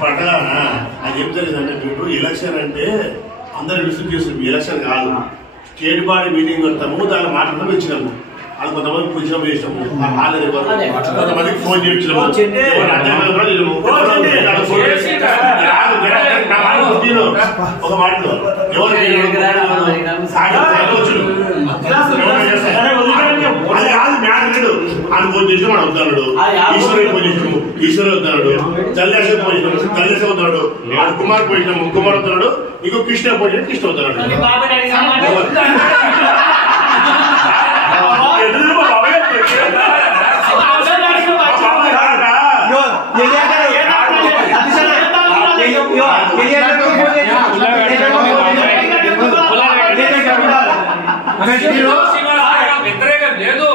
పట్టదానా అది ఏం జరిగిందంటే మీరు ఎలక్షన్ అంటే అందరు విసుగు చేస్తారు. ఎలక్షన్ కాదు, స్టేట్ బాడీ మీటింగ్ పెడతాము, దాన్ని మాట్లాడడం ఇచ్చినాము. అది కొంతమంది పుణ్యం చేసినాము, కొంతమందికి ఫోన్ చేయించినాము. ఒక మాటలో ఎవరు అది కాదు మ్యాటర్ లేడు. అని ఫోన్ చేసి మనం వద్దాడు, ఈశ్వరుడు ఫోన్ చేసినాము, ఈశ్వరు వద్దాడు, జల్లేశ ఫోన్ చేసినాము, జల్లేశ వద్దాడు, ఆడు కుమార్ ఫోన్ చేసినాము, కుమార్ వద్దాడు, ఇంకో కృష్ణ ఫోన్ చేసి కృష్ణ వద్దాడు. వ్యతిరేకం లేదు.